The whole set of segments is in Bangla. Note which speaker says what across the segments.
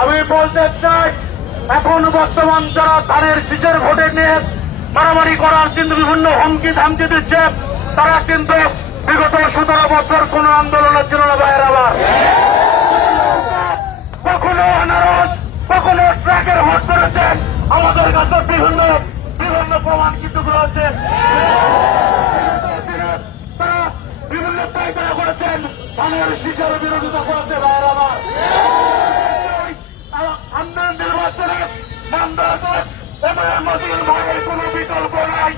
Speaker 1: আমি বলতে চাই এখন বর্তমান যারা ধানের শীষের ভোটে নিয়ে মারামারি করার কিন্তু বিভিন্ন হুমকি ধামকি দিচ্ছে তারা কিন্তু বিগত সতেরো বছর কোন আন্দোলনে ছিল না ভাইয়ের আবার। কখনো আনারস, কখনো ট্রাকের ভোট করেছেন আমাদের কাছে বিভিন্ন বিভিন্ন প্রমাণ কিন্তু রয়েছে তারা বিভিন্ন পায়তারা করেছেন ধানের শীষের বিরোধিতা করেছে ভাইয়ের আবার। এমআইএমআদির ভয়ের কোন বিকল্প নাই।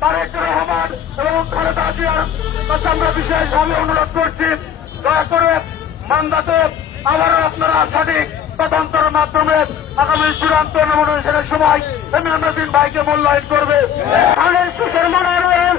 Speaker 1: তারেক রহমান এবং খালেদা জিয়ার কাছে আমরা বিশেষভাবে অনুরোধ করছি, দয়া করে মান্দাতে আবারও আপনারা সঠিক তদন্তের মাধ্যমে আগামী চূড়ান্ত নমিনেশনের সময় এমএমএদিন ভাইকে মূল্যায়ন করবে। ধানের শীষের মনোনয়ন